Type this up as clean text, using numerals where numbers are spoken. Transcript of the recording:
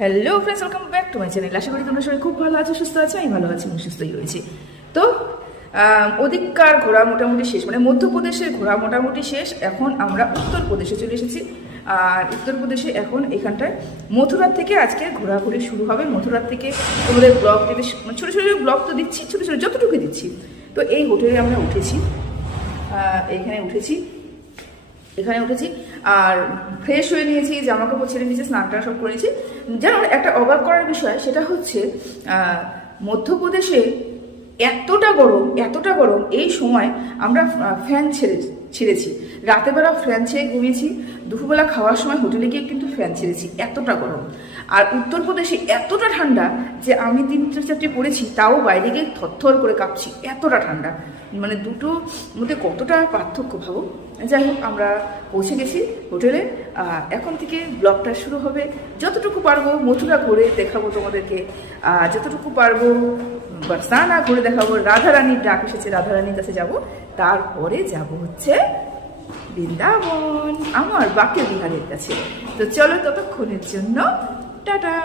Hello friends, welcome back to my channel. আশা করি তোমরা সবাই খুব ভালো আছো, সুস্থ আছো। আমি ভালো আছি এবং সুস্থই রয়েছি। তো ওদিককার ঘোরা মোটামুটি শেষ, মানে মধ্যপ্রদেশের ঘোরা মোটামুটি শেষ। এখন আমরা উত্তরপ্রদেশে চলে এসেছি। আর উত্তরপ্রদেশে এখন এখানটায় মথুরার থেকে আজকে ঘোরাঘুরি শুরু হবে। মথুরার থেকে তোমাদের ব্লগ দিতে, ছোটো ছোটো ব্লগ তো দিচ্ছি, ছোটো ছোটো যতটুকু দিচ্ছি। তো এই হোটেলে আমরা উঠেছি, এখানে উঠেছি আর ফ্রেশ হয়ে নিয়েছি, জামা কাপড় ছেড়ে নিয়েছি, স্নান টান সব করে নিয়েছি। যেন একটা অবাক করার বিষয়, সেটা হচ্ছে মধ্যপ্রদেশে এতটা গরম এই সময় আমরা ফ্যান ছেড়েছি। রাতের বেলা ফ্যান ছেড়ে ঘুমিয়েছি, দুপুরবেলা খাওয়ার সময় হোটেলে গিয়ে কিন্তু ফ্যান ছেড়েছি, এতটা গরম। আর উত্তরপ্রদেশে এতটা ঠান্ডা যে আমি 3-4টি পড়েছি, তাও বাইরে গিয়ে থরথর করে কাঁপছি, এতটা ঠান্ডা। মানে দুটো মধ্যে কতটা পার্থক্য ভাবো। যাই হোক, আমরা পৌঁছে গেছি হোটেলে। এখন থেকে ব্লগটা শুরু হবে। যতটুকু পারবো মথুরা ঘুরে দেখাবো তোমাদেরকে, যতটুকু পারবো বারসানা ঘুরে দেখাবো। রাধারানীর ডাক এসেছে, রাধারানীর কাছে যাব। তারপরে যাব হচ্ছে বৃন্দাবন, আমার বাঁকে বিহারের কাছে। তো চলো, ততক্ষণের জন্য টাটা।